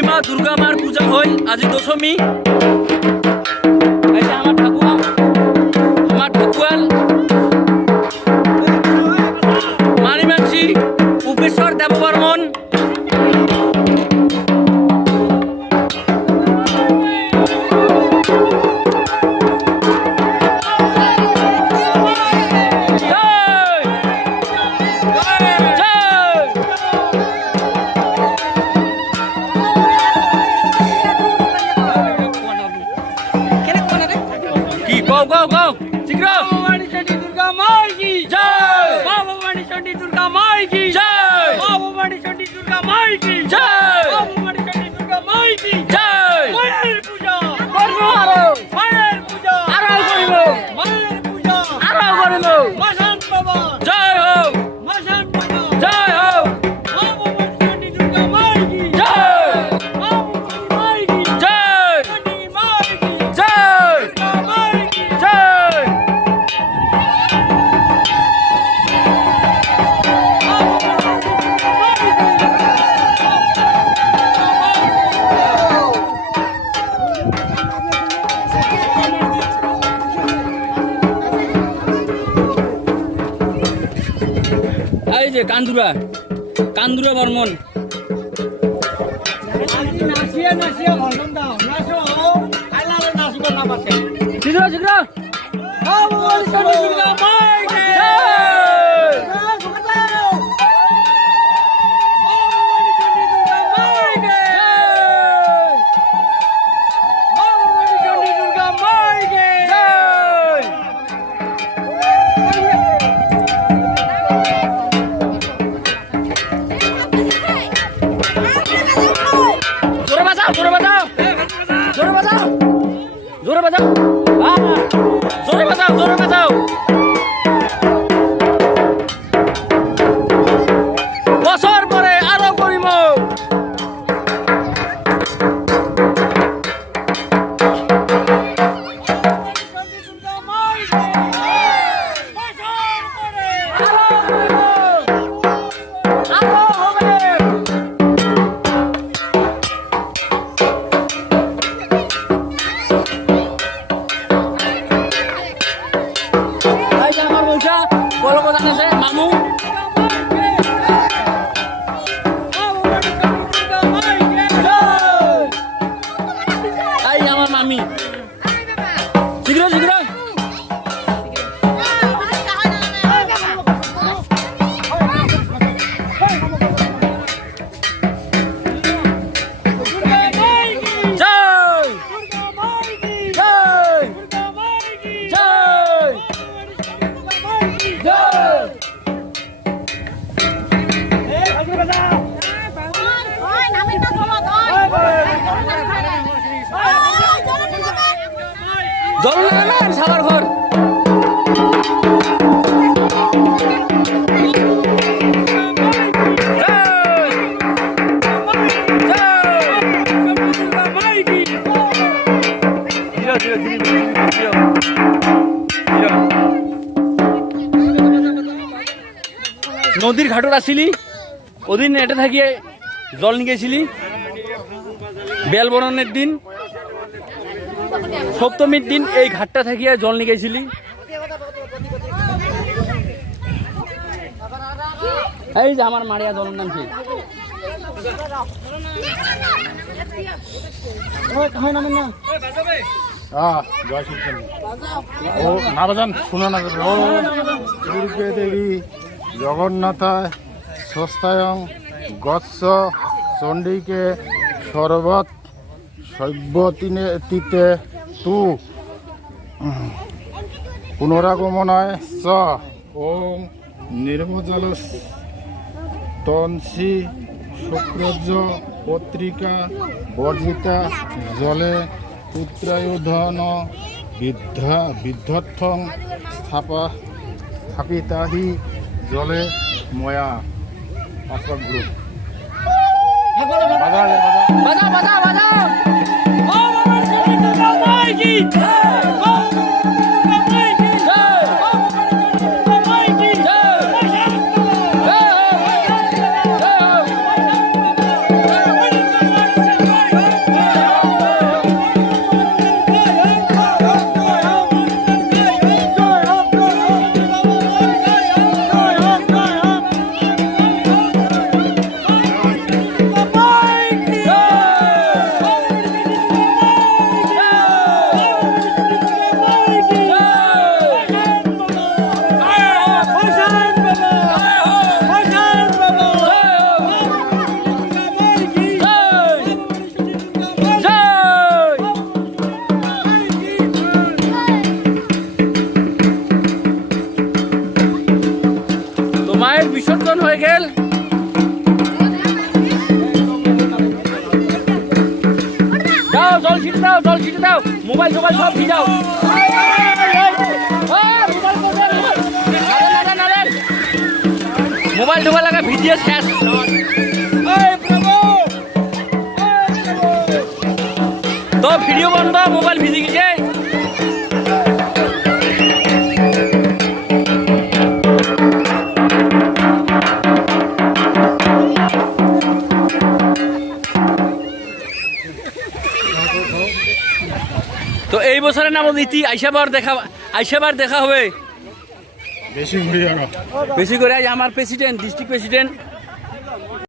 চণ্ডী মা দুর্গা মার পূজা হয় আজি দশমী। এই যে আমার ঠাকুয়াল মানিমানসি উপেশ্বর দেব বর্মন। Go go শীঘ্র ভবানী চণ্ডী দুর্গা মাই কি জয় মা ভবানী চণ্ডী দুর্গা মাই কি জয় মা ভবানী চণ্ডী দুর্গা মাই কি জয় মা ভবানী চণ্ডী দুর্গা মাই কি জয় মায়ের পূজা করব আরো মায়ের পূজা আরো করব মায়ের পূজা আরো করব মাসান বাবা জয় হোক মাসান বাবা জয় হোক মা ভবানী চণ্ডী দুর্গা মাই কি জয় মা ভবানী মাই কি জয় চণ্ডী মাই কি জয় এই যে কান্দুরা বর্মন শীঘ্র শীঘ্র জোরে বাজাও বছর পরে আরো করিম মামু আমার মামি শীঘ্র শীঘ্র জল নামেন সাবার ঘর নদীর ঘাটত আসিলি ওদিন এটা থাকিয়ে জল নিয়ে গেছিলি বেল বরণের দিন সপ্তমীর দিন এই ঘাটটা থাকিয়া জল নিয়ে গেছিলি। এই যে আমার মারিয়া জলের নাম কি দেবী জগন্নাথ স্বস্তায়ং গচ্ছ চণ্ডীকে সর্বত সভ্যতীতে তু পুনরাগমনায় চ ওং নির্মজল তন্সি শুক্রজ পত্রিকা বর্জিতা জলে পুত্রায়ুধন বিদ্ধর্থং স্থাপিতা হি জলে ময়া পাসওয়ার্ড গ্রুপ বাজা বাজা বাজা উদ্বোধন হয়ে গেল। দাও জল ছিটে দাও, জল ছিটে দাও, মোবাইল টোবাইল সব ভিজাও। মোবাইল টোবাইল লাগা ভিজিয়ে শেষ। তো ভিডিও বন্ধ, মোবাইল ভিজে গেছে। তো এই বছরের নাম নীতি আইসাবার দেখা হবে বেশি করে বেশি করে। আমার প্রেসিডেন্ট, ডিস্ট্রিক্ট প্রেসিডেন্ট